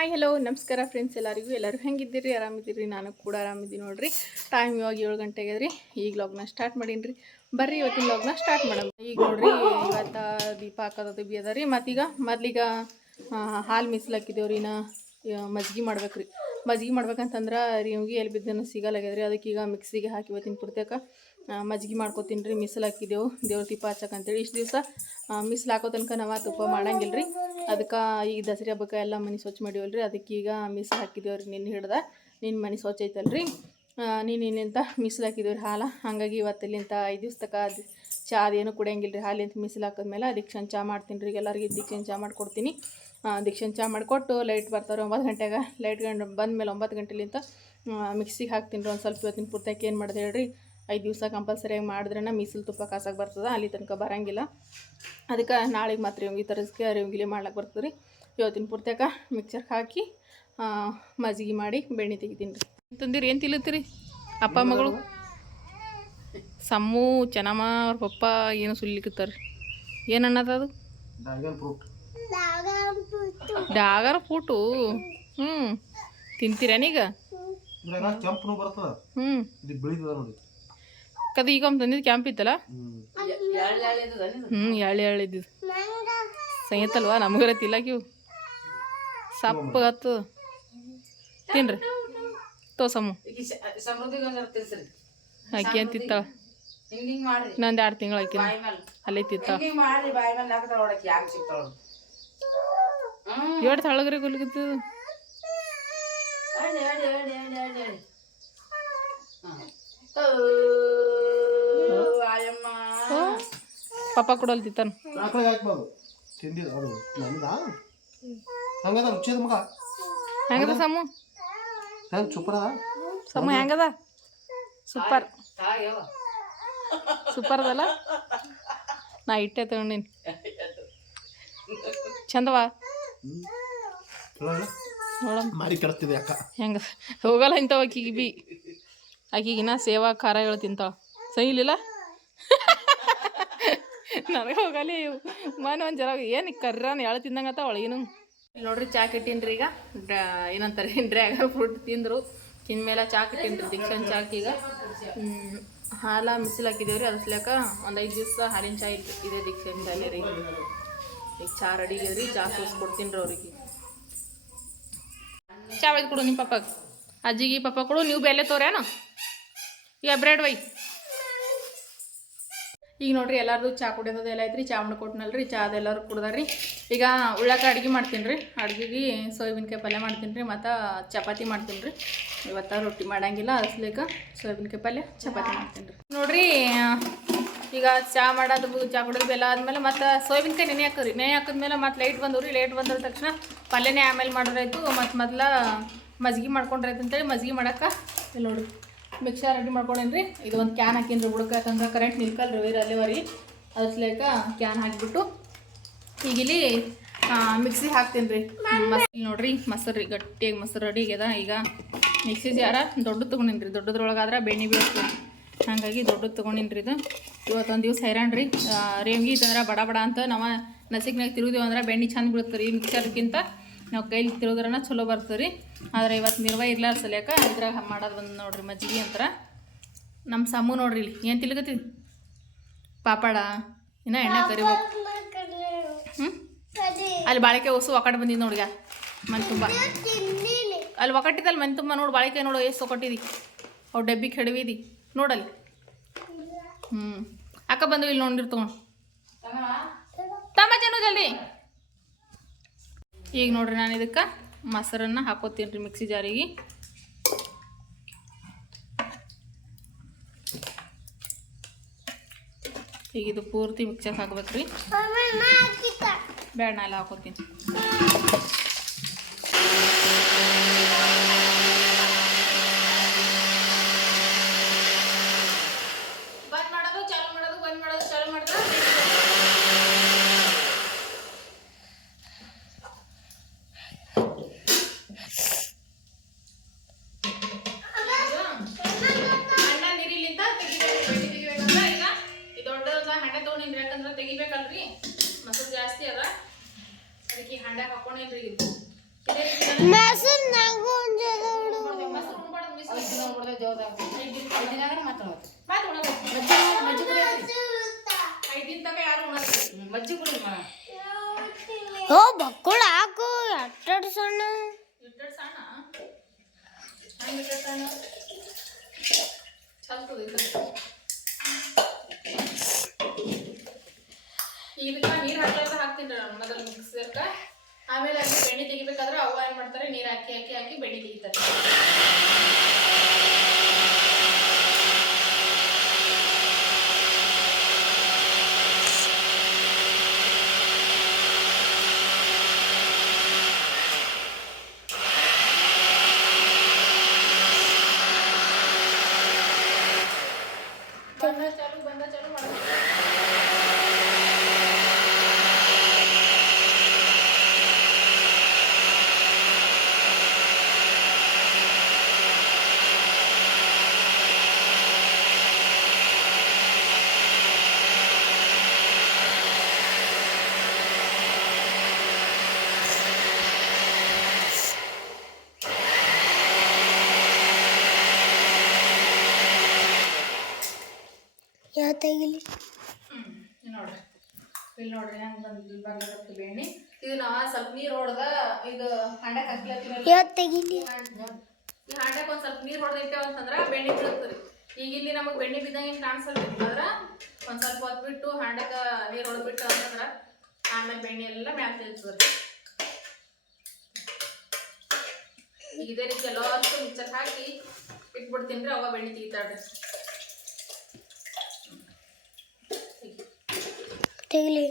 Hi hello ನಮಸ್ಕಾರ friends ಎಲ್ಲರಿಗೂ. ಎಲ್ಲರೂ ಹೆಂಗಿದ್ದೀರಿ? ಆರಾಮಿದ್ದೀರಿ? ನಾನು ಕೂಡ ಆರಾಮಿದ್ದೀನಿ ನೋಡ್ರಿ. ಟೈಮ್ ಇವಾಗ ಏಳು ಗಂಟೆಗೆ ರೀ ಈಗ ಲಾಗ್ನ ಸ್ಟಾರ್ಟ್ ಮಾಡೀನಿ ರೀ ಬರ್ರಿ, ಇವತ್ತಿನ ಲಾಗ್ನ ಸ್ಟಾರ್ಟ್ ಮಾಡೋಣ. ಈಗ ನೋಡ್ರಿ, ಇವತ್ತ ದೀಪ ಹಾಕೋದು ಬಿ ಅದ ರೀ. ಮತ್ತೀಗ ಮೊದ್ಲೀಗ ಹಾಲು ಮಿಸ್ಲಾಕಿದ್ದೇವ್ರಿ ನಾ ಮಜ್ಜಿಗೆ ಮಾಡ್ಬೇಕು ರೀ ಮಜ್ಜಿಗೆ ಮಾಡ್ಬೇಕಂತಂದ್ರೆ ರೀವ್ಗೆ ಎಲ್ಲಿ ಬಿದ್ದನು ಸಿಗಲ್ಲಾಗ್ಯದ ರೀ ಅದಕ್ಕೆ ಈಗ ಮಿಕ್ಸಿಗೆ ಹಾಕಿ ಇವತ್ತಿನ ಪುರ್ತಕ ಮಜ್ಜಿಗೆ ಮಾಡ್ಕೊತೀನಿ ರೀ, ಮಿಸಲ್ ಹಾಕಿದೆವು. ದೇವ್ರ ದೀಪ ಹಚ್ಚಕ್ಕೆ ಅಂತೇಳಿ ಇಷ್ಟು ದಿವಸ ಮಿಸ್ಲು ಹಾಕೋ ತನಕ ನಾವು ತುಪ್ಪ ಮಾಡಂಗಿಲ್ಲ ರೀ. ಅದಕ್ಕೆ ಈಗ ದಸರಾ ಹಬ್ಬಕ್ಕೆ ಎಲ್ಲ ಮನೆ ಸ್ವಚ್ಛ ಮಾಡಿವಲ್ಲ ರೀ ಅದಕ್ಕೆ ಈಗ ಮಿಸ್ ಹಾಕಿದ್ದೇವೆ ರೀ ನಿನ್ನ ಹಿಡ್ದ. ನಿನ್ನ ಮನೆ ಸ್ವಚ್ಛ ಐತಲ್ರಿ. ನೀನು ಇನ್ನಿಂತ ಮಿಸ್ಲು ಹಾಕಿದ್ದೇವೆ ರೀ ಹಾಲು. ಹಾಗಾಗಿ ಇವತ್ತಲ್ಲಿಂತ ಐದು ದಿವ್ಸ ತಕ ಅದು ಚಾ ಅದೇನು ಕುಡಿಯಂಗಿಲ್ಲ ರೀ. ಹಾಲಿಂತ ಮಿಸ್ಲು ಹಾಕಿದ್ಮೇಲೆ ದೀಕ್ಷನ್ ಚಾ ಮಾಡ್ತೀನಿ ರೀ. ಎಲ್ಲರಿಗೆ ದೀಕ್ಷನ್ ಚಾ ಮಾಡಿಕೊಡ್ತೀನಿ. ದೀಕ್ಷನ್ ಚಾ ಮಾಡಿಕೊಟ್ಟು ಲೈಟ್ ಬರ್ತಾರೆ ಒಂಬತ್ತು ಗಂಟೆಗೆ ಲೈಟ್ ಗಂಟೆ ಬಂದಮೇಲೆ ಒಂಬತ್ತು ಗಂಟೆಲಿಂತ ಮಿಕ್ಸಿಗೆ ಹಾಕ್ತೀನಿ ರೀ. ಒಂದು ಸ್ವಲ್ಪ ಇವತ್ತಿನ ಪೂರ್ತಿಯಾಗಿ ಏನು ಮಾಡಿದೆ ಹೇಳ್ರಿ. ಐದು ದಿವಸ ಕಂಪಲ್ಸರಿಯಾಗಿ ಮಾಡಿದ್ರೆ ಮೀಸಲು ತುಪ್ಪ ಕಾಸಾಗಿ ಬರ್ತದೆ ಅಲ್ಲಿ ತನಕ ಬರಂಗಿಲ್ಲ. ಅದಕ್ಕೆ ನಾಳೆಗೆ ಮಾತ್ರ ಈ ತರಿಸ್ಕೆ ರೇವಂಗಿಲಿ ಮಾಡ್ಲಿಕ್ಕೆ ಬರ್ತದೆ ರೀ ಇವತ್ತಿನ ಪೂರ್ತಿಯಾಗ ಮಿಕ್ಸರ್ಗೆ ಹಾಕಿ ಮಜ್ಜಿಗೆ ಮಾಡಿ ಬೆಣ್ಣೆ ತೆಗಿತೀನಿ ರೀ. ತಂದಿರಿ ಏನು ತಿಲ್ಲತ್ತೀರಿ ಅಪ್ಪ ಮಗಳು? ಸಮ್ಮು ಚೆನ್ನಮ್ಮ ಅವ್ರ ಪಪ್ಪ ಏನು ಸುಲ್ಲಿಕತ್ತಾರೆ? ಏನು ಅನ್ನದ ಅದು? ಡಾಗರ್ ಫೂಟು ಹ್ಞೂ ತಿಂತೀರೇನೀಗ? ಹ್ಞೂ ಇದು ಬೆಳಿತದ ನೋಡಿ ಕದ ಈಗ ತಂದಿದ್ದು ಕ್ಯಾಂಪ್ ಇತ್ತಲ್ಲ? ಹ್ಞೂ ಎಳ್ಳು ಎಳ್ಳು ಇದ್ದಿದ್ದು ಸಂಗೀತಲ್ವಾ ನಮಗರ ತಿಲ್ಲಕಿವು ಸಪ್ಪ ಹತ್ತು ತಿನ್ರಿ. ತೋಸಮ್ಮು ಅಕ್ಕಿ ಅಂತ ತಿತ್ತಾಳ ಇನ್ನೊಂದು ಎರಡು ತಿಂಗಳು ಅಕ್ಕಿ ಅಲ್ಲೇ ತಿತ್ತಾಳ ಎರಡು ತಳಗ್ರಿ ಗುಲ್ಗಿತ್ತು ಪಪ್ಪ ಕೊಡಲ್ ತಿತ್ತಾನ ಆಕಳಿಗೆ ಹಾಕ್ಬಾರ್ದು ತಿಂದಿದ ಅದು ನಮ್ದ ಹಂಗದ ರುಚಿ ಅದ ಮಗ ಹೆಂಗದ ಸಮು? ಹೆಂಗ್ ಸೂಪರ್ ಅದ? ಸಮ್ಮು ಹೆಂಗದ? ಸೂಪರ್ ಸೂಪರ್ ಅದಲ್ಲ? ನಾ ಇಟ್ಟೆ ತಗೊಂಡಿನಿ. ಚಂದವಾ? ಮಾಡಿ ಕೆಡ್ತಿದೆ ಅಕ್ಕ. ಹೆಂಗ? ಹೋಗಲ್ಲ ಇಂಥವು ಆಕಿಗೆ ಬಿ. ಆಕಿಗಿನ ಸೇವಾ ಖಾರಗಳು ತಿಂತಾವ ಸೈಲಿಲ್ಲ ಇಲ್ಲಿಲ್ಲ? ನನಗೆ ಹೋಗಲಿ. ಮನೆ ಒಂದು ಜರ ಏನು ಕರ್ರನ ಎಳ ತಿಂದಂಗತ್ತ ಒಳಗಿನ ನೋಡ್ರಿ ಚಾ ಇಟ್ಟಿನ್ರಿ ಈಗ. ಏನಂತಾರೆ ಡ್ರ್ಯಾಗನ್ ಫ್ರೂಟ್ ತಿಂದರು. ತಿಂದ್ಮೇಲೆ ಚಾ ಇಟ್ಟಿನ್ರಿ ದಿಕ್ಷನ್ ಚಾಕ್ ಈಗ. ಹಾಲ ಮಿಸಿಲ್ ಹಾಕಿದೇವ್ರಿ ಅದ್ರಸ್ಲಾಕ ಒಂದು ಐದು ದಿವಸ ಹಾಲಿನ ಚಾ ಇತ್ತು ಇದೇ ದೀಕ್ಷನ್ ರೀ. ಈಗ ಚಾ ರೆಡಿ ರೀ ಚಾ ಸೋಸ್ಕೊಡ್ತೀನಿ ರೀ ಅವ್ರಿಗೆ. ಚಾ ಒಯ್ದು ಕೊಡು ನಿಮ್ಮ ಪಪ್ಪಗೆ ಅಜ್ಜಿಗೆ ಪಪ್ಪ ಕೊಡು, ನೀವು ಬೆಲೆ ತೋರೇನು ಈಗ ಬ್ರೆಡ್ ಒಯ್. ಈಗ ನೋಡ್ರಿ ಎಲ್ಲಾರದು ಚಾ ಕುಡಿಯೋದು ಎಲ್ಲ ಐತ್ರಿ, ಚಾ ಮಾಡ್ಕೊಟ್ನಲ್ರಿ ಚಾ ಅದೆಲ್ಲರೂ ಕುಡ್ದಾರ್ರಿ. ಈಗ ಉಳ್ಳಾಕ ಅಡ್ಗೆ ಮಾಡ್ತೀನಿ ರೀ ಅಡ್ಗೆಗೆ ಸೋಯಾಬೀನ್ಕಾಯಿ ಪಲ್ಯ ಮಾಡ್ತೀನಿ ರೀ ಮತ್ತು ಚಪಾತಿ ಮಾಡ್ತೀನಿ ರೀ ಇವತ್ತ ರೊಟ್ಟಿ ಮಾಡಂಗಿಲ್ಲ ಅದ್ಸ್ಲೇಕ ಸೋಯಾಬೀನ್ಕಾಯಿ ಪಲ್ಯ, ಚಪಾತಿ ಮಾಡ್ತೀನಿ ರೀ ನೋಡ್ರಿ, ಈಗ ಚಾ ಮಾಡೋದು, ಚಾ ಕುಡಿಯೋದು ಬೆಲ್ಲ ಆದಮೇಲೆ ಮತ್ತು ಸೋಯಾಬೀನ್ಕಾಯಿ ನೆನೆ ಹಾಕೋರಿ ನೆನೆ ಹಾಕಿದ್ಮೇಲೆ ಮತ್ತೆ ಲೈಟ್ ಬಂದವ್ರಿ ಲೈಟ್ ಬಂದ ತಕ್ಷಣ ಪಲ್ಯನೇ ಆಮೇಲೆ ಮಾಡೋರಾಯ್ತು ಮತ್ತು ಮೊದಲ ಮಜ್ಗೆ ಮಾಡ್ಕೊಂಡ್ರಾಯ್ತು ಅಂತೇಳಿ ಮಜ್ಗೆ ಮಾಡೋಕೆ ನೋಡ್ರಿ. ಮಿಕ್ಸರ್ ರೆಡಿ ಮಾಡ್ಕೊಂಡೇನಿ ರೀ ಇದು ಒಂದು ಕ್ಯಾನ್ ಹಾಕಿನ್ರಿ ಬುಡಕ್ಕೆ. ಯಾಕಂದ್ರೆ ಕರೆಂಟ್ ನಿಲ್ಕಲ್ರಿ ವೈರ್ ಅಲ್ಲಿವರಿ ಅದ್ರಸ್ಲೇಕ ಕ್ಯಾನ್ ಹಾಕಿಬಿಟ್ಟು ಈಗ ಮಿಕ್ಸಿ ಹಾಕ್ತೀನಿ ರೀ ಮಸ್ ನೋಡಿರಿ, ಮೊಸರು ಗಟ್ಟಿಯಾಗಿ ಮೊಸರು ರೆಡಿ ಆಗ್ಯದ. ಈಗ ಮಿಕ್ಸಿ ಜಾರ ದೊಡ್ಡದು ತೊಗೊಂಡಿನಿ ರೀ ದೊಡ್ಡದ್ರೊಳಗಾದ್ರೆ ಬೆಣ್ಣೆ ಬೀಳ್ತದೆ ಹಾಗಾಗಿ ದೊಡ್ಡದು ತೊಗೊಂಡಿನಿ ರೀ ಇದು. ಇವತ್ತೊಂದು ದಿವ್ಸ ಹೈರಾಣ ರೀ. ರೇವಂಗಿ ಇತ್ತಂದ್ರೆ ಬಡ ಬಡ ಅಂತ ನಾವು ನಸಿಕ್ನಾಗ ತಿರುಗಿದೇವು ಅಂದ್ರೆ ಬೆಣ್ಣೆ ಚಂದ ಬೀಳುತ್ತೆ ರೀ ಮಿಕ್ಸರ್ಗಿಂತ ನಾವು ಕೈಲಿ ತಿರುಗಿದ್ರನ ಚಲೋ ಬರ್ತದೆ ರೀ ಆದರೆ ಇವತ್ತು ನಿರ್ವ ಇರ್ಲಾರ ಸಲ್ಯಾಕ ಇದ್ರಾಗ ಮಾಡೋದು ಬಂದು ನೋಡ್ರಿ ಮಜ್ಜಿಗೆ ಅಂತಾರ. ನಮ್ಮ ಸಮ್ಮು ನೋಡ್ರಿ ಇಲ್ಲಿ. ಏನು ತಿಳ್ಕತ್ತೀವಿ ಪಾಪಾಡ. ಇನ್ನ ಎಣ್ಣೆ ಕರಿಬೇಕು. ಅಲ್ಲಿ ಬಾಳಿಕೆ ಹೊಸು ಒಕಟ್ ಬಂದಿದ್ದು ನೋಡ್ಗ. ಮನೆ ತುಂಬ. ಅಲ್ಲಿ ಒಕಟ್ಟಿದಲ್ಲಿ ಮನೆ ತುಂಬ ನೋಡು ಬಾಳಿಕೆ ನೋಡು ಎಷ್ಟು ಒಕಟ್ಟಿದಿ ಅವು ಡಬ್ಬಿ ಕೆಡವಿದಿ. ನೋಡಲ್ಲಿ ಹ್ಞೂ ಅಕ್ಕ ಬಂದು ಇಲ್ಲಿ ನೋಡಿರ್ ತಗೊಂಡು. ತಮ್ಮ ಜನ ಜಲ್ದಿ. ಈಗ ನೋಡ್ರಿ ನಾನು ಇದಕ್ಕೆ ಮೊಸರನ್ನ ಹಾಕೋತೀನಿ ರೀ ಮಿಕ್ಸಿ ಜಾರಿಗೆ. ಈಗ ಇದು ಪೂರ್ತಿ ಮಿಕ್ಸರ್ ಹಾಕ್ಬೇಕು ರೀ ಬೇಡ ನಾ ಎಲ್ಲ ಹಾಕೋತೀನಿ ಬಂದ್ ಮಾಡೋದು ಚಾಲು ಮಾಡೋದು ಬಂದ್ ಮಾಡೋದು ಚಾಲು ಮಾಡೋದು ಹಣ್ಣ ನೀರಿಲಿಂದ ತೆಗಿಬೇಕು ಬೆಣ್ಣೆ ತೆಗಿಬೇಕಂದ್ರ ಈಗ ಈ ದೊಡ್ಡದ ಹಣ್ಣ ತಗೊಂಡಿನ್ರಿ ಯಾಕಂದ್ರೆ ತೆಗಿಬೇಕಲ್ರಿ? ಮೊಸರು ಜಾಸ್ತಿ ಅದ. ಅದಕ್ಕೆ ಈ ಹಂಡ ಹಾಕೊಂಡೇನ್ರಿ ಇದು ಮೊಸರು ನಂಗೂ ಒಂದು ಜರ ಬಿಡು. ಮೊಸರು ಉಣ್ಬಾರ್ದು ಮಿಸ್ ಐದಿನ ತನಕ ಯಾರು ಉಣ್ಣಲ್ಲ ಮಜ್ಜಿ ಕುಡಿಮ ಓ ಬಕ್ಕುಳ ಹಾಕು. ಎಟ್ಟಡ್ ಸಣ್ಣ. ಇಟ್ಟಡ್ ಸಣ್ಣ? ಹಂಗೆ ಇಟ್ಟಡ್ ಸಣ್ಣ? ಚಲ್ತದ ಇದು ಇದಕ್ಕೆ ನೀರು ಹಾಕ್ಲಾರ್ದ ನಾನು ಮೊದಲು ಮಿಕ್ಸರ್ಕ ಆಮೇಲೆ ಅಲ್ಲಿ ಬೆಣ್ಣೆ ತೆಗಿಬೇಕಾದ್ರೆ ಅವ್ವ ಏನ್ ಮಾಡ್ತಾರೆ? ನೀರು ಹಾಕಿ ಹಾಕಿ ಹಾಕಿ ಬೆಣ್ಣೆ ತೆಗಿತಾರೆ ಬಂದ ಚಾಲು ಬಂದ ಚಾಲು ಮಾಡ್ಬೇಕು ಯಾವ ತೆಗಿಲಿ ಇಲ್ಲಿ ನೋಡ್ರಿ. ಇಲ್ಲಿ ನೋಡ್ರಿ ಹೆಂಗ್ ಬಂದ್ ಇದು ಇದನ್ನ ಸ್ವಲ್ಪ ನೀರ್ ಹೊಡೆದ ಇದು ಹಂಡಕ್ ಹಾಕ್ಲತ್ತೀವಲ್ಲ ಯಾವ ತೆಗಿಲಿ? ಈ ಹಂಡಕ್ ಒಂದ್ ಸ್ವಲ್ಪ ನೀರ್ ಹೊಡೆದ ಇಟ್ಟೆ ಅಂತಂದ್ರ ಬೆಣ್ಣೆ ಬೀಳುತ್ತರಿ. ಈಗ ಇಲ್ಲಿ ನಮಗ್ ಬೆಣ್ಣೆ ಬಿದ್ದಂಗೆ ಕಾಣಿಸಲ್ಲ ಅಂದ್ರ? ಒಂದ್ ಸ್ವಲ್ಪ ಹೊತ್ ಬಿಟ್ಟು ಹಂಡಕ ನೀರ್ ಹೊಡೆದ್ಬಿಟ್ಟು ಅಂತಂದ್ರ ಆಮೇಲೆ ಬೆಣ್ಣೆ ಎಲ್ಲ ಮ್ಯಾಲ ಈಗ ಇದೇ ರೀತಿ ಎಲ್ಲಾರ್ಗೂ ಮಿಕ್ಸರ್ ಹಾಕಿ ಇಟ್ಬಿಡ್ತೀನಿ ರೀ ಅವ ಬೆಣ್ಣೆ ತೆಗಿತಾಳ್ರಿ. ತೆಗಿಲಿ.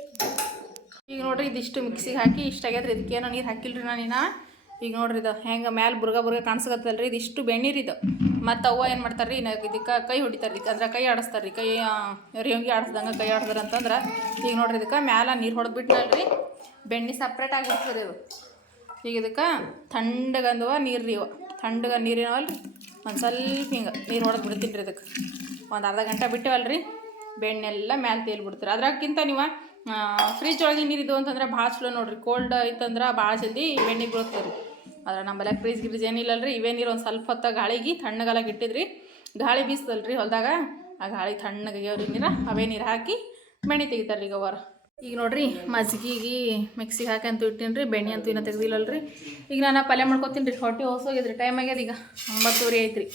ಈಗ ನೋಡ್ರಿ ಇದಿಷ್ಟು ಮಿಕ್ಸಿಗೆ ಹಾಕಿ ಇಷ್ಟ ಆಗ್ಯದ್ರಿ. ಇದಕ್ಕೆ ಏನೋ ನೀರು ಹಾಕಿಲ್ರಿ ನಾನಿನ ಈಗ ನೋಡ್ರಿ ಇದು ಹೆಂಗೆ ಮ್ಯಾಲೆ ಬುರ್ಗ ಬುರ್ಗ ಕಾಣಿಸ್ಕತ್ತಲ್ರಿ ಇದಿಷ್ಟು ಬೆಣ್ಣೀರಿ ಇದು. ಮತ್ತು ಅವ್ವ ಏನು ಮಾಡ್ತಾರೆ ರೀ ಇದಕ್ಕೆ ಕೈ ಹೊಡಿತಾರೆ ರೀ ಅಂದ್ರೆ ಕೈ ಆಡಿಸ್ತಾರೆ ರೀ ಕೈ ರೇವಂಗಿ ಆಡಿಸ್ದಂಗೆ ಕೈ ಆಡಿಸ್ತಾರೆ ಅಂತಂದ್ರೆ ಈಗ ನೋಡ್ರಿ ಇದಕ್ಕೆ ಮ್ಯಾಲ ನೀರು ಹೊಡೆದ್ಬಿಟ್ನಲ್ರಿ. ಬೆಣ್ಣೆ ಸಪ್ರೇಟ್ ಆಗಿಬಿಡ್ತದೆ ಇದು ಈಗ ಇದಕ್ಕೆ ತಣ್ಣಗಂದವ ನೀರು ರೀ ಇವ. ತಣ್ಣಗ ನೀರಿನವಲ್ರಿ ಒಂದು ಸ್ವಲ್ಪ ಹಿಂಗೆ ನೀರು ಹೊಡೆದು ಬಿಡ್ತೀನಿ ರೀ ಇದಕ್ಕೆ. ಒಂದು ಅರ್ಧ ಗಂಟೆ ಬಿಟ್ಟವಲ್ರಿ. ಬೆಣ್ಣೆಲ್ಲ ಮ್ಯಾಲೆ ತೇಲ್ಬಿಡ್ತೀರಿ. ಅದ್ರಾಗಿಂತ ನೀವು ಫ್ರಿಜ್ ಒಳಗೆ ನೀರು ಇದು ಅಂತಂದ್ರೆ ಭಾಳ ಚಲೋ ನೋಡ್ರಿ. ಕೋಲ್ಡ್ ಐತಂದ್ರೆ ಭಾಳ ಜಲ್ದಿ ಬೆಣ್ಣೆ ಬೀಳ್ತದೆ ರೀ ಅದ್ರ ನಮ್ಮಲ್ಲ ಫ್ರಿಜ್ ಗಿರಿಜ್ ಏನಿಲ್ಲಲ್ರಿ, ಇವೇ ನೀರು ಒಂದು ಸ್ವಲ್ಪ ಹೊತ್ತ ಗಾಳಿಗೆ ತಣ್ಣಗಲಾಗ ಇಟ್ಟಿದ್ರಿ. ಗಾಳಿ ಬೀಸ್ತಲ್ರಿ ಹೊಲದಾಗ. ಆ ಗಾಳಿ ತಣ್ಣಗಾಗ್ಯಾವ್ರಿ ನೀರು, ಅವೇ ನೀರು ಹಾಕಿ ಬೆಣ್ಣೆ ತೆಗಿತಾರೆ ಈಗ ಅವರು. ಈಗ ನೋಡ್ರಿ ಮಜ್ಜಿಗೆ ಮಿಕ್ಸಿಗೆ ಹಾಕಿ ಅಂತೂ ಇಟ್ಟೀನಿ ರೀ ಬೆಣ್ಣೆ ಅಂತೂ ಇನ್ನೂ ತೆಗ್ದಿಲ್ಲಲ್ರಿ. ಈಗ ನಾನು ಪಲ್ಯ ಮಾಡ್ಕೊತೀನಿ ರೀ ಹೊಟ್ಟೆ ಹೋಗಿದ್ರಿ, ಟೈಮ್ ಆಗ್ಯದ ಈಗ ಒಂಬತ್ತುವರೆ ಐತ್ರಿ.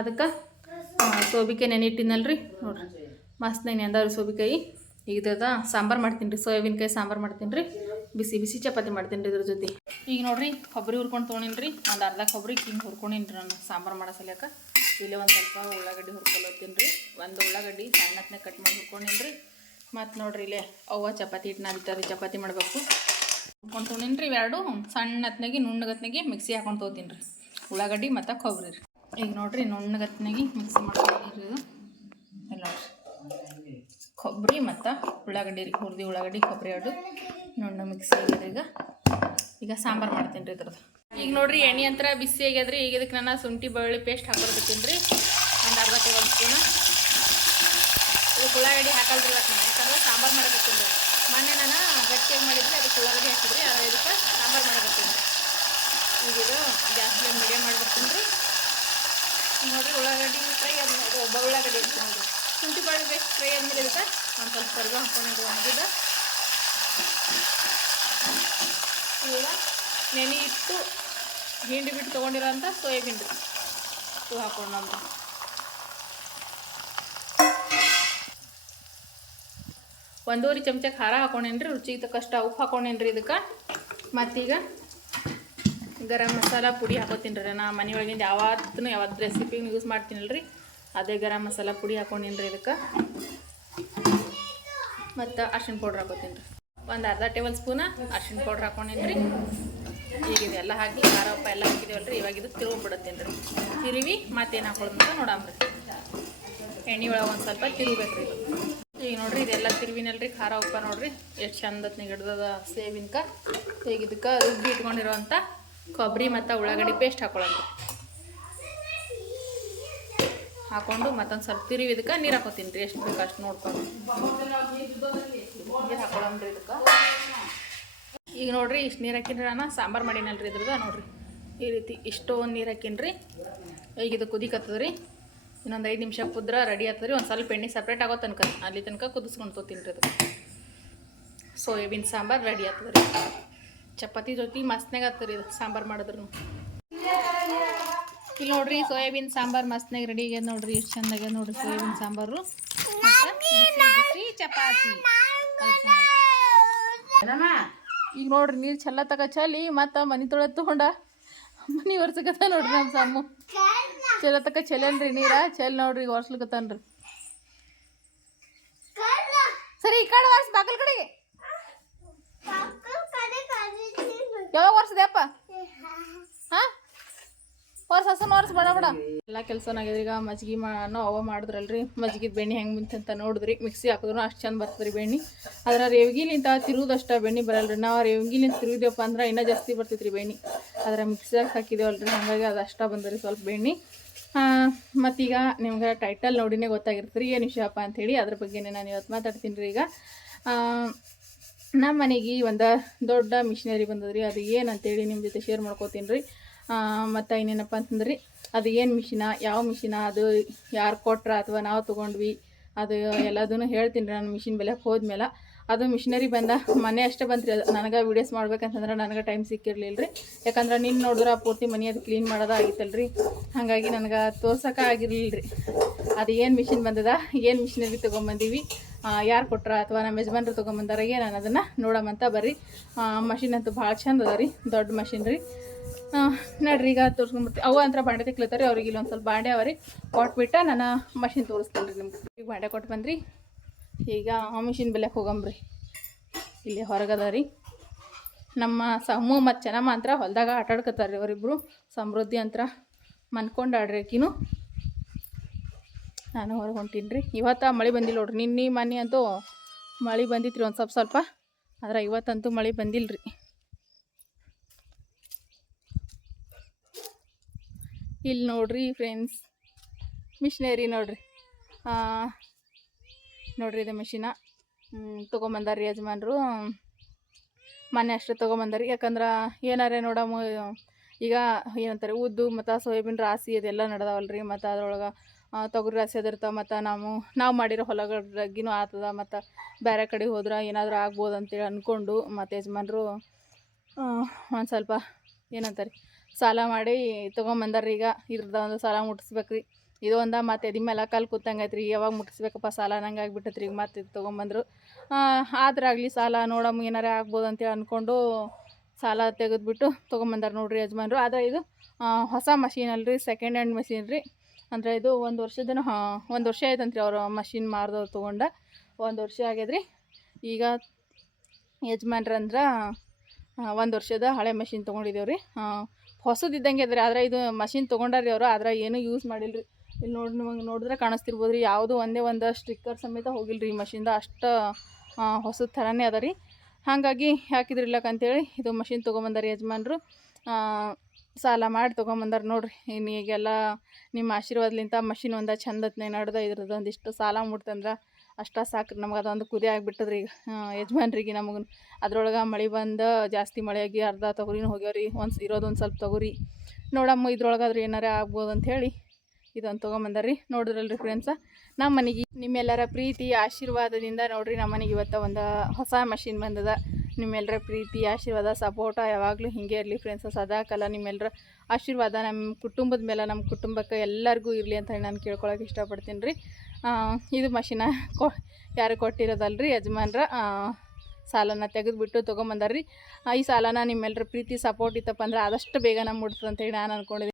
ಅದಕ್ಕೆ ಸೋಬಿಕೆ ನೆನೆ ಇಟ್ಟಿನಲ್ರಿ ನೋಡ್ರಿ. ಮಸ್ತ್ ನೆನೆ ಅಂದವ್ರಿ ಸೋಬಿಕಾಯಿ? ಈಗ ಇದ ಸಾಂಬಾರು ಮಾಡ್ತೀನಿ ರೀ, ಸೋಯಾಬೀನ್ಕಾಯಿ ಸಾಂಬಾರು ಮಾಡ್ತೀನಿ ರೀ, ಬಿಸಿ ಬಿಸಿ ಚಪಾತಿ ಮಾಡ್ತೀನಿ ರೀ ಇದ್ರ ಜೊತೆ. ಈಗ ನೋಡ್ರಿ, ಕೊಬ್ಬರಿ ಹುರ್ಕೊಂಡು ತೊಗೊಂಡಿನಿ ರೀ, ಒಂದು ಅರ್ಧ ಕೊಬ್ಬರಿ ಹಿಂಗೆ ಹುರ್ಕೊಂಡಿನಿ ರೀ ನಾನು ಸಾಂಬಾರು ಮಾಡೋ ಸಲಕ ಇಲ್ಲೇ ಒಂದು ಸ್ವಲ್ಪ ಉಳ್ಳಾಗಡ್ಡಿ ಹುರ್ಕೊಳತ್ತೀನಿ ರೀ, ಒಂದು ಉಳ್ಳಾಗಡ್ಡಿ ಸಣ್ಣತ್ನೇ ಕಟ್ ಮಾಡಿ ಹುರ್ಕೊಂಡಿನಿ ರೀ. ಮತ್ತು ನೋಡ್ರಿ ಇಲ್ಲೇ ಅವ್ವ ಚಪಾತಿ ಹಿಟ್ಟು ರೀ, ಚಪಾತಿ ಮಾಡಬೇಕು. ಹುರ್ಕೊಂಡು ತೊಗೊಂಡಿನಿ ರೀ ಇವೆರಡು ಸಣ್ಣತ್ನಾಗಿ ನುಣ್ಣಗತ್ನಾಗಿ ಮಿಕ್ಸಿ ಹಾಕೊಂಡು ತೊಗೋತೀನಿ ರೀ, ಉಳ್ಳಾಗಡ್ಡಿ ಮತ್ತು ಕೊಬ್ಬರಿ ರೀ. ಈಗ ನೋಡ್ರಿ, ನುಣ್ಣಗತ್ನಾಗಿ ಮಿಕ್ಸಿ ಮಾಡ್ಕೊಂಡಿರಿ ಇದು ಕೊಬ್ಬರಿ ಮತ್ತು ಉಳ್ಳಾಗಡ್ಡಿ ರೀ, ಹುರಿದಿ ಉಳ್ಳಾಗಡ್ಡಿ, ಕೊಬ್ಬರಿ ಎರಡು. ನೋಡಿ ಮಿಕ್ಸ್ ಆಗ್ಯದ ಈಗ. ಈಗ ಸಾಂಬಾರು ಮಾಡ್ತೀನಿ ರೀ ಇದ್ರದ್ದು. ಈಗ ನೋಡಿರಿ ಎಣ್ಣೆ ಅಂತರ ಬಿಸಿ ಆಗ್ಯದ್ರಿ, ಈಗ ಇದಕ್ಕೆ ನಾನು ಶುಂಠಿ, ಬೆಳ್ಳುಳ್ಳಿ ಪೇಸ್ಟ್ ಹಾಕೊಳ್ತೀನಿ ರೀ ಒಂದು ಅರ್ಧ ಟೇಬಲ್ ಸ್ಪೂನ್. ಇದಕ್ಕೆ ಉಳ್ಳಾಗಡ್ಡಿ ಹಾಕಲ್ರಿ ಇವತ್ತು ನಾನು, ಯಾಕಂದ್ರೆ ಸಾಂಬಾರು ಮಾಡಬೇಕು ರೀ ಮೊನ್ನೆ ನಾನು ಗಟ್ಟಿಯಾಗಿ ಮಾಡಿದ್ರಿ, ಅದಕ್ಕೆ ಉಳ್ಳಾಗಡ್ಡಿ ಹಾಕಿದ್ರಿ ಅದ್ರ ಇದಕ್ಕೆ ಸಾಂಬಾರು ರೀ ಈಗ ಇದು ಫ್ಲೇಮ್ ಮೀಡಿಯಮ್ ರೀ. ನೋಡ್ರಿ ಉಳ್ಳಾಗಡ್ಡಿ ಫ್ರೈ ಅದು ಒಬ್ಬ ಉಳ್ಳಾಗಡ್ಡಿ ಇರ್ತೀನಿ ನೋಡ್ರಿ. ಶುಂಠಿ ಬೆಳ್ಳುಳ್ಳಿ ಬೇಕು ಫ್ರೈ ಆದ್ಮೇಲೆ ಇದಕ್ಕೆ ಒಂದು ಸ್ವಲ್ಪ ಕರ್ಗ ಹಾಕೊಂಡು ಒಣಗಿದ ಈಗ ನೆನೆ ಇಟ್ಟು ಹಿಂಡಿ ಬಿಟ್ಟು ತೊಗೊಂಡಿರೋಂಥ ಸೋಯಾಬೀನ್ ಇವು ಹಾಕೊಂಡು ನಮ್ದು ಒಂದೂವರೆ ಚಮಚ ಖಾರ ಹಾಕ್ಕೊಂಡೇನ್ರಿ ರೀ ರುಚಿಗೆ ತಕ್ಕಷ್ಟು ಉಪ್ಪು ಹಾಕ್ಕೊಂಡೇನ್ರಿ ರೀ ಇದಕ್ಕೆ. ಮತ್ತೀಗ ಗರಂ ಮಸಾಲ ಪುಡಿ ಹಾಕೋತೀನಿ ರೀ ನಾ ಮನೆಯೊಳಗಿಂದ ಯಾವತ್ತೂ ಯಾವತ್ತು ರೆಸಿಪಿಗೆ ಯೂಸ್ ಮಾಡ್ತೀನಲ್ರಿ. ಅದೇ ಗರಂ ಮಸಾಲ ಪುಡಿ ಹಾಕೊಂಡಿನ್ರಿ ಇದಕ್ಕೆ. ಮತ್ತು ಅರ್ಶಿಣ ಪೌಡ್ರ್ ಹಾಕೋತೀನಿ ರೀ ಒಂದು ಅರ್ಧ ಟೇಬಲ್ ಸ್ಪೂನ ಅರ್ಶಿಣ ಪೌಡ್ರ್ ಹಾಕೊಂಡೇನಿ ರೀ ಈಗ ಇದೆಲ್ಲ ಹಾಕಿ ಖಾರ ಉಪ್ಪ ಎಲ್ಲ ಹಾಕಿದೇವಲ್ಲ ರೀ ಇವಾಗ ಇದು ತಿರುಗ್ಬಿಡತ್ತೀನಿ ರೀ ತಿರುವಿ ಮತ್ತೇನು ಹಾಕೊಳ್ಳೋದು ಅಂತ ನೋಡಮ್ರಿ. ಎಣ್ಣೆ ಒಳಗೆ ಒಂದು ಸ್ವಲ್ಪ ತಿರುಗಬೇಕು ರೀ ಈಗ ನೋಡ್ರಿ ಇದೆಲ್ಲ ತಿರುವಿನಲ್ರಿ, ಖಾರ ಉಪ್ಪ ನೋಡಿರಿ. ಎಷ್ಟು ಚಂದ ಗಿಡದ ಸೇವಿನ್ಕ. ಈಗ ಇದಕ್ಕೆ ರುಬ್ಬಿ ಇಟ್ಕೊಂಡಿರೋವಂಥ ಕೊಬ್ಬರಿ ಮತ್ತು ಉಳ್ಳಾಗಡ್ಡಿ ಪೇಸ್ಟ್ ಹಾಕೊಳ್ಳೋಣ ಹಾಕೊಂಡು ಮತ್ತೊಂದು ಸ್ವಲ್ಪ ತಿರುವಿ ಇದಕ್ಕೆ ನೀರು ಹಾಕೋತೀನಿ ರೀ. ಎಷ್ಟು ಬೇಕು ಅಷ್ಟು ನೋಡ್ಕೊಂಡು. ನೀರು ಹಾಕೊಳ್ಳೋಣ್ರಿ ಇದಕ್ಕೆ. ಈಗ ನೋಡಿರಿ ಇಷ್ಟು ನೀರು ಹಾಕಿನ್ರಿ ನಾನು ಸಾಂಬಾರು ರೀ ಇದ್ರದ್ದು ನೋಡಿರಿ. ಈ ರೀತಿ ಇಷ್ಟೊಂದು ನೀರು ಹಾಕಿನ್ರಿ. ಈಗ ಇದು ಕುದಿಕತ್ತದ ರೀ. ಇನ್ನೊಂದು ಐದು ನಿಮಿಷ ಕುದ್ರೆ ರೆಡಿ ಆಗ್ತದೆ ರೀ. ಒಂದು ಸ್ವಲ್ಪ ಎಣ್ಣೆ ಸಪ್ರೇಟ್ ಆಗೋ ತನಕ, ಅಲ್ಲಿ ತನಕ ಕುದಿಸ್ಕೊಂಡು ತೋತೀನಿ ರೀ ಅದಕ್ಕೆ ಸೋಯಾಬೀನ್ ಸಾಂಬಾರು ರೆಡಿ ಆಗ್ತದೆ ರೀ. ಚಪಾತಿ ಜೊತೆ ಮಸ್ತ್ನಾಗ ರೀ ಇದು ಸಾಂಬಾರು ಮಾಡಿದ್ರು ಇಲ್ಲಿ ನೋಡ್ರಿ ಸೋಯಾಬೀನ್ ಸಾಂಬಾರು ಮಸ್ತ್ನಾಗ ರೆಡಿ ಆಗ್ಯದ ನೋಡ್ರಿ. ಎಷ್ಟು ಚಂದಾಗ ನೋಡ್ರಿ ಸೋಯಾಬೀನ್ ಸಾಂಬಾರು. ಬಿಸಿ ಚಪಾತಿ? ಈಗ ನೋಡ್ರಿ ನೀರು ಚೆಲ್ಲ ತಗ ಚಲಿ ಮತ್ತು ಮನೆ ತೊಳೆದು ತೊಗೊಂಡ. ಮನೆ ಒರ್ಸಕತ್ತ ನೋಡ್ರಿ ನಮ್ಮ ಸಾಮು. ಚಲ ತಕ ಚೆಲ್ಲನ್ರಿ ನೀರ ಚೆಲ್ ನೋಡ್ರಿ ಈಗ ಒರ್ಸ್ಲಿಕತ್ತಾನ್ರಿ. ಸರಿ ಈ ಕಡೆ ಒರ್ಸ್ ಬಾಗಲ್ ಕಡೆಗೆ. ಯಾವಾಗ ಒರ್ಸದೆಪ್ಪ ವರ್ಷ ಹಸನ ವರ್ಷ ಬಡ ಬಡ. ಎಲ್ಲ ಈಗ ಮಜ್ಗಿ ಮಾಡೋ ಅವ ಮಾಡಿದ್ರಲ್ರಿ. ಮಜ್ಗಿದ ಬೆಣ್ಣೆ ಹೆಂಗೆ ಮುಂಚೆ ಅಂತ ನೋಡಿದ್ರಿ. ಮಿಕ್ಸಿ ಹಾಕಿದ್ರು ಅಷ್ಟು ಚಂದ ಬರ್ತದ್ರಿ ಬೆಣ್ಣೆ. ಅದರ ರೇವಗಿಲಿಂತ ತಿರುವುದಷ್ಟ ಬೆಣ್ಣೆ ಬರಲ್ರಿ. ನಾವು ರೇವಗಿಲಿಂತ ತಿರುವಿದೇವಪ್ಪ ಅಂದ್ರೆ ಇನ್ನೂ ಜಾಸ್ತಿ ಬರ್ತೈತ್ರಿ ಬೆಣ್ಣೆ. ಅದ್ರ ಮಿಕ್ಸಿಯಾಗಿ ಹಾಕಿದೇವಲ್ರಿ. ಹಾಗಾಗಿ ಅದು ಅಷ್ಟ ಬಂದ್ರಿ ಸ್ವಲ್ಪ ಬೆಣ್ಣೆ. ಮತ್ತೀಗ ನಿಮ್ಗೆ ಟೈಟಲ್ ನೋಡಿನೇ ಗೊತ್ತಾಗಿರ್ತೀರಿ ಏನು ವಿಷಯಪ್ಪ ಅಂಥೇಳಿ ಅದ್ರ ಬಗ್ಗೆನೇ ನಾನು ಇವತ್ತು ಮಾತಾಡ್ತೀನಿ ರೀ ಈಗ. ನಮ್ಮ ಮನೆಗೆ ಒಂದು ದೊಡ್ಡ ಮಿಷಿನರಿ ಬಂದದ್ರಿ. ಅದು ಏನು ಅಂತೇಳಿ ನಿಮ್ಮ ಜೊತೆ ಶೇರ್ ಮಾಡ್ಕೋತೀನಿ ರೀ. ಮತ್ತು ಇನ್ನೇನಪ್ಪ ಅಂತಂದ್ರೆ? ಅದು ಏನು ಮಿಷಿನ? ಯಾವ ಮಿಷಿನ ಅದು? ಯಾರು ಕೊಟ್ರ ಅಥವಾ ನಾವು ತೊಗೊಂಡ್ವಿ? ಅದು ಎಲ್ಲದನ್ನು ಹೇಳ್ತೀನಿ ರೀ ನಾನು ಮಿಷಿನ್ ಬೆಲೆ ಹೋದ್ಮೇಲೆ ಅದು ಮಿಷಿನರಿ ಬಂದ ಮನೆ ಅಷ್ಟೇ ಬಂತ್ರಿ. ಅದು ನನಗೆ ವೀಡಿಯೋಸ್ ಮಾಡ್ಬೇಕಂತಂದ್ರೆ ನನಗೆ ಟೈಮ್ ಸಿಕ್ಕಿರಲಿಲ್ಲ ರೀ ಯಾಕಂದ್ರೆ ನಿನ್ನ ನೋಡಿದ್ರೆ ಪೂರ್ತಿ ಮನೆ ಅದು ಕ್ಲೀನ್ ಮಾಡೋದು ರೀ ಹಾಗಾಗಿ ನನಗೆ ತೋರ್ಸೋಕೆ ಆಗಿರಲಿಲ್ಲ ರೀ ಅದು ಏನು ಮಿಷಿನ್ ಬಂದದ? ಏನು ಮಿಷಿನರಿ ತೊಗೊಂಬಂದೀವಿ? ಯಾರು ಕೊಟ್ರ ಅಥವಾ ನಮ್ಮ ಯಜಮಾನ್ರು ತೊಗೊಂಬಂದಾರಾಗೆ ನಾನು ಅದನ್ನು ನೋಡಮಂತ ಬರ್ರಿ. ಮಷಿನ್ ಅಂತೂ ಭಾಳ ಚಂದ ಅದ ರೀ. ದೊಡ್ಡ ಮಷಿನ್ ರೀ ನಡ್ರಿ, ಈಗ ತೋರಿಸ್ಕೊಂಡ್ಬಿಡ್ತೀವಿ ಅವು ಅಂತ ಬಾಂಡೆ ತಿಕ್ಲತ್ತಾರೆ, ಅವ್ರಿಗೆ ಇಲ್ಲೊಂದು ಸ್ವಲ್ಪ ಬಾಂಡೆ ಅವ ರೀ ಕೊಟ್ಬಿಟ್ಟು ನಾನು ಮಷಿನ್ ತೋರಿಸ್ತೀನಿ ರೀ ನಿಮ್ಗೆ. ಈಗ ಬಾಂಡೆ ಕೊಟ್ಟು ಬಂದ್ರಿ. ಈಗ ಆ ಮಿಷಿನ್ ಬೆಲೆಗೆ ಹೋಗಂಬ್ರಿ. ಇಲ್ಲಿ ಹೊರಗದ ರೀ. ನಮ್ಮ ಸಮೂಹ ಮತ್ತು ಚೆನ್ನಮ್ಮ ಅಂತ್ರ ಹೊಲ್ದಾಗ ಆಟಾಡ್ಕತ್ತಾರೆ ರೀ ಅವರಿಬ್ಬರು ಸಮೃದ್ಧಿ ಅಂತ್ರ ಮನ್ಕೊಂಡು ಆಡ್ರಿ ಆಕಿನು ನಾನು ಹೊರಗೆ ಹೊಂಟೀನಿ ರೀ. ಇವತ್ತು ಮಳೆ ಬಂದಿಲ್ಲ ನೋಡ್ರಿ. ನಿನ್ನೆ ಮನೆ ಅಂತೂ ಮಳೆ ಬಂದಿತ್ತು ರೀ ಒಂದು ಸ್ವಲ್ಪ ಸ್ವಲ್ಪ. ಆದ್ರೆ ಇವತ್ತಂತೂ ಮಳೆ ಬಂದಿಲ್ಲ ರೀ ಇಲ್ಲಿ ನೋಡ್ರಿ ಫ್ರೆಂಡ್ಸ್, ಮಿಷಿನರಿ ನೋಡ್ರಿ. ನೋಡ್ರಿ ಇದು ಮಿಷಿನ. ತೊಗೊಂಬಂದಾರ್ರಿ ಯಜಮಾನ್ರು. ಮೊನ್ನೆ ಅಷ್ಟೇ ತೊಗೊಂಬಂದಾರಿ ಯಾಕಂದ್ರೆ ಏನಾರೇ ನೋಡಮ್ಮ ಈಗ ಏನಂತಾರೆ, ಉದ್ದು ಮತ್ತು ಸೋಯಾಬೀನ್ ರಾಸಿ ಅದೆಲ್ಲ ನಡ್ದಾವಲ್ರಿ. ಮತ್ತು ಅದ್ರೊಳಗೆ ತೊಗರಿ ರಾಸಿ ಅದಿರ್ತಾವೆ ಮತ್ತು ನಾವು ನಾವು ಮಾಡಿರೋ ಹೊಲಗಳಾಗಿನೂ ಆಗ್ತದ ಮತ್ತು ಬೇರೆ ಕಡೆ ಹೋದ್ರೆ ಏನಾದರೂ ಆಗ್ಬೋದು ಅಂತೇಳಿ ಅಂದ್ಕೊಂಡು ಮತ್ತು ಯಜಮಾನ್ರು ಒಂದು ಸ್ವಲ್ಪ ಏನಂತಾರೆ ಸಾಲ ಮಾಡಿ ತೊಗೊಂಬಂದಾರ್ರಿ ಈಗ. ಇದ್ರದ್ದು ಒಂದು ಸಾಲ ಮುಟ್ಟಿಸ್ಬೇಕು ರೀ ಇದು ಒಂದು ಮತ್ತು ಎದಿ ಮೇಲೆ ಕಾಲು ಕೂತಂಗೆ ರೀ ಯಾವಾಗ ಮುಟ್ಟಿಸ್ಬೇಕಪ್ಪ ಸಾಲ? ಅನ್ನಂಗೆ ಆಗ್ಬಿಟ್ಟೈತ್ರಿ ಈಗ ಮತ್ತೆ ಇದು ತೊಗೊಂಬಂದರು. ಆದ್ರಾಗಲಿ ಸಾಲ ನೋಡಮ್ ಏನಾರೇ ಆಗ್ಬೋದು ಅಂತೇಳಿ ಅಂದ್ಕೊಂಡು ಸಾಲ ತೆಗೆದುಬಿಟ್ಟು ತೊಗೊಂಬಂದಾರ ನೋಡ್ರಿ ಯಜಮಾನ್ರು. ಆದರೆ ಇದು ಹೊಸ ಮಷೀನ್ ಅಲ್ರಿ ಸೆಕೆಂಡ್ ಹ್ಯಾಂಡ್ ಮಷೀನ್ ರೀ. ಅಂದರೆ ಇದು ಒಂದು ವರ್ಷದ ಒಂದು ವರ್ಷ ಆಯ್ತಂತ್ರಿ ಅವರು ಮಷೀನ್ ಮಾರ್ದವ್ರು ತೊಗೊಂಡ. ಒಂದು ವರ್ಷ ಆಗ್ಯದ್ರಿ. ಈಗ ಯಜಮಾನ್ರಂದ್ರೆ ಒಂದು ವರ್ಷದ ಹಳೆ ಮಷೀನ್ ತೊಗೊಂಡಿದ್ದೇವೆ ರೀ ಹೊಸದಿದ್ದಂಗೆ ಅದ್ರಿ ಆದ್ರೆ ಇದು ಮಷಿನ್ ತೊಗೊಂಡಾರಿ ಅವರು, ಆದ್ರೆ ಏನೂ ಯೂಸ್ ಮಾಡಿಲ್ರಿ. ಇಲ್ಲಿ ನೋಡಿ, ನಿಮಗೆ ನೋಡಿದ್ರೆ ಕಾಣಿಸ್ತಿರ್ಬೋದು ಯಾವುದು ಒಂದೇ ಒಂದು ಸ್ಟಿಕ್ಕರ್ ಸಮೇತ ಹೋಗಿಲ್ಲ ರೀ ಮಷಿನ್ದ ಅಷ್ಟು ಹೊಸದ ಥರನೇ ಅದ ರೀ. ಹಾಗಾಗಿ ಹಾಕಿದ್ರಿಲ್ಲಕ ಅಂತೇಳಿ ಇದು ಮಷಿನ್ ತೊಗೊಂಬಂದಾರ ಯಜಮಾನ್ರು. ಸಾಲ ಮಾಡಿ ತೊಗೊಂಬಂದಾರ ನೋಡ್ರಿ. ಇನ್ನು ಈಗೆಲ್ಲ ನಿಮ್ಮ ಆಶೀರ್ವಾದಲಿಂತ ಮಷಿನ್ ಒಂದು ಚಂದತ್ನೆ ನಡೆದ. ಇದ್ರದ್ದು ಒಂದಿಷ್ಟು ಸಾಲ ಮುಟ್ತಂದ್ರೆ ಅಷ್ಟ ಸಾಕು ನಮ್ಗೆ ಅದೊಂದು ಕುದಿ ಆಗಿಬಿಟ್ಟದ್ರಿ ಈಗ. ಯಜಮಾನ್ರಿಗೆ ನಮಗೆ ಅದ್ರೊಳಗೆ ಮಳೆ ಬಂದು ಜಾಸ್ತಿ ಮಳೆಯಾಗಿ ಅರ್ಧ ತೊಗರಿನ ಹೋಗ್ಯಾವ್ರಿ. ಒಂದು ಇರೋದು ಒಂದು ಸ್ವಲ್ಪ ತೊಗರಿ. ನೋಡಮ್ಮ ಇದ್ರೊಳಗಾದ್ರೆ ಏನಾರ ಆಗ್ಬೋದು ಅಂತ ಹೇಳಿ ಇದೊಂದು ತೊಗೊಂಬಂದಾರ್ರಿ. ನೋಡಿದ್ರಲ್ರಿ ಫ್ರೆಂಡ್ಸ ನಮ್ಮ ಮನೆಗೆ ನಿಮ್ಮೆಲ್ಲರ ಪ್ರೀತಿ, ಆಶೀರ್ವಾದದಿಂದ ನೋಡಿರಿ ನಮ್ಮ ಮನೆಗೆ ಇವತ್ತು ಒಂದು ಹೊಸ ಮಷಿನ್ ಬಂದದ. ನಿಮ್ಮೆಲ್ಲರ ಪ್ರೀತಿ, ಆಶೀರ್ವಾದ ಸಪೋರ್ಟ ಯಾವಾಗಲೂ ಹಿಂಗೆ ಇರಲಿ ಫ್ರೆಂಡ್ಸ ಸದಾಕಾಲ ನಿಮ್ಮೆಲ್ಲರ ಆಶೀರ್ವಾದ ನಮ್ಮ ಕುಟುಂಬದ ಮೇಲೆ ನಮ್ಮ ಕುಟುಂಬಕ್ಕೆ ಎಲ್ಲರಿಗೂ ಇರಲಿ ಅಂತ ನಾನು ಕೇಳ್ಕೊಳಕ್ಕೆ ಇಷ್ಟಪಡ್ತೀನಿ ರೀ. ಇದು ಮಷಿನ ಕೊ, ಯಾರು ಕೊಟ್ಟಿರೋದಲ್ರಿ ಯಜಮಾನ್ರ ಸಾಲನ ತೆಗೆದುಬಿಟ್ಟು ತೊಗೊಂಬಂದಾರ್ರಿ. ಈ ಸಾಲನ ನಿಮ್ಮೆಲ್ಲರ ಪ್ರೀತಿ, ಸಪೋರ್ಟ್ ಇತ್ತಪ್ಪ ಅಂದ್ರೆ ಆದಷ್ಟು ಬೇಗ ನಮ್ಮ ಹೇಳಿ ನಾನು ಅಂದ್ಕೊಂಡಿದ್ದೀನಿ